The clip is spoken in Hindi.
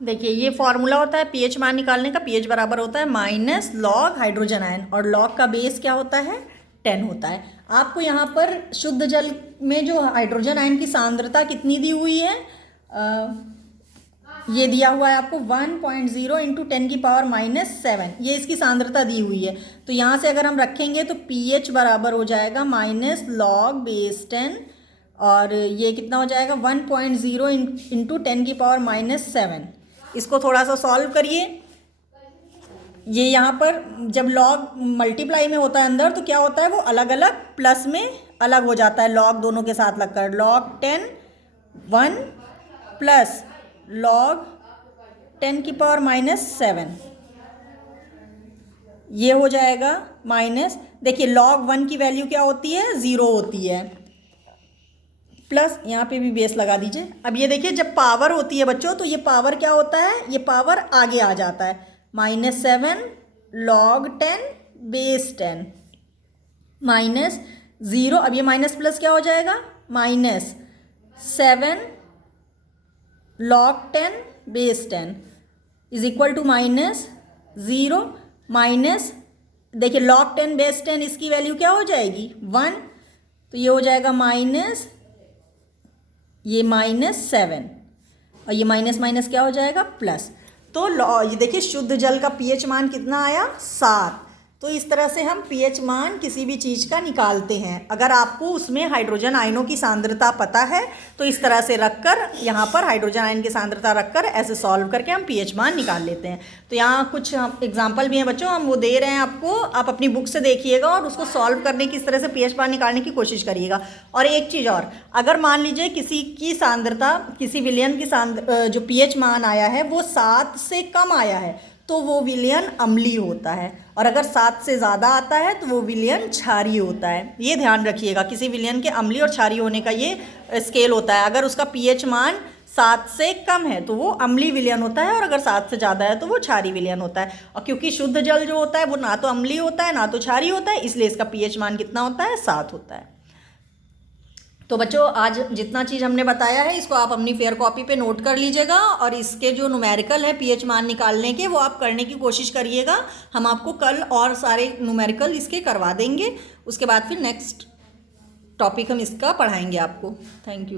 देखिए ये फॉर्मूला होता है पीएच मान निकालने का। पीएच बराबर होता है माइनस लॉग हाइड्रोजन आयन, और लॉग का बेस क्या होता है 10 होता है। आपको यहाँ पर शुद्ध जल में जो हाइड्रोजन आयन की सांद्रता कितनी दी हुई है, ये दिया हुआ है आपको 1.0 इंटू 10⁻⁻7, ये इसकी सांद्रता दी हुई है। तो यहाँ से अगर हम रखेंगे तो पीएच बराबर हो जाएगा माइनस लॉग बेस 10, और ये कितना हो जाएगा 1.0 इंटू 10⁻⁻7। इसको थोड़ा सा सॉल्व करिए। ये यहाँ पर जब लॉग मल्टीप्लाई में होता है अंदर तो क्या होता है, वो अलग अलग प्लस में अलग हो जाता है, लॉग दोनों के साथ लगकर। लॉग 10 1 प्लस लॉग 10⁻⁻7, ये हो जाएगा माइनस, देखिए लॉग 1 की वैल्यू क्या होती है 0 होती है, प्लस यहाँ पे भी बेस लगा दीजिए। अब ये देखिए जब पावर होती है बच्चों तो ये पावर क्या होता है, ये पावर आगे आ जाता है, -7 log 10 बेस 10 माइनस 0। अब ये माइनस प्लस क्या हो जाएगा, -7 log 10 base 10 is equal to -0 minus, देखिए log 10 बेस 10 इसकी वैल्यू क्या हो जाएगी 1, तो ये हो जाएगा माइनस, ये -7, और ये माइनस माइनस क्या हो जाएगा प्लस। तो ये देखिए शुद्ध जल का पीएच मान कितना आया 7। तो इस तरह से हम पीएच मान किसी भी चीज़ का निकालते हैं। अगर आपको उसमें हाइड्रोजन आयनों की सांद्रता पता है तो इस तरह से रखकर, यहाँ पर हाइड्रोजन आयन की सांद्रता रखकर ऐसे सॉल्व करके हम पीएच मान निकाल लेते हैं। तो यहाँ कुछ एग्जाम्पल भी हैं बच्चों, हम वो दे रहे हैं आपको, आप अपनी बुक से देखिएगा और उसको सॉल्व करने की इस तरह से पीएच मान निकालने की कोशिश करिएगा। और एक चीज़ और, अगर मान लीजिए किसी की सांद्रता, किसी विलयन की जो पीएच मान आया है वो 7 से कम आया है तो वो विलयन अम्लीय होता है, और अगर 7 से ज़्यादा आता है तो वो विलयन क्षारीय होता है। ये ध्यान रखिएगा, किसी विलयन के अम्लीय और क्षारीय होने का ये स्केल होता है। अगर उसका पीएच मान 7 से कम है तो वो अम्लीय विलयन होता है, और अगर 7 से ज़्यादा है तो वो क्षारीय विलयन होता है। और क्योंकि शुद्ध जल जो होता है वो ना तो अम्लीय होता है ना तो क्षारीय होता है, इसलिए इसका पीएच मान कितना होता है 7 होता है। तो बच्चों आज जितना चीज़ हमने बताया है इसको आप अपनी फेयर कॉपी पे नोट कर लीजिएगा, और इसके जो न्यूमेरिकल है पीएच मान निकालने के वो आप करने की कोशिश करिएगा। हम आपको कल और सारे न्यूमेरिकल इसके करवा देंगे, उसके बाद फिर नेक्स्ट टॉपिक हम इसका पढ़ाएंगे आपको। Thank you.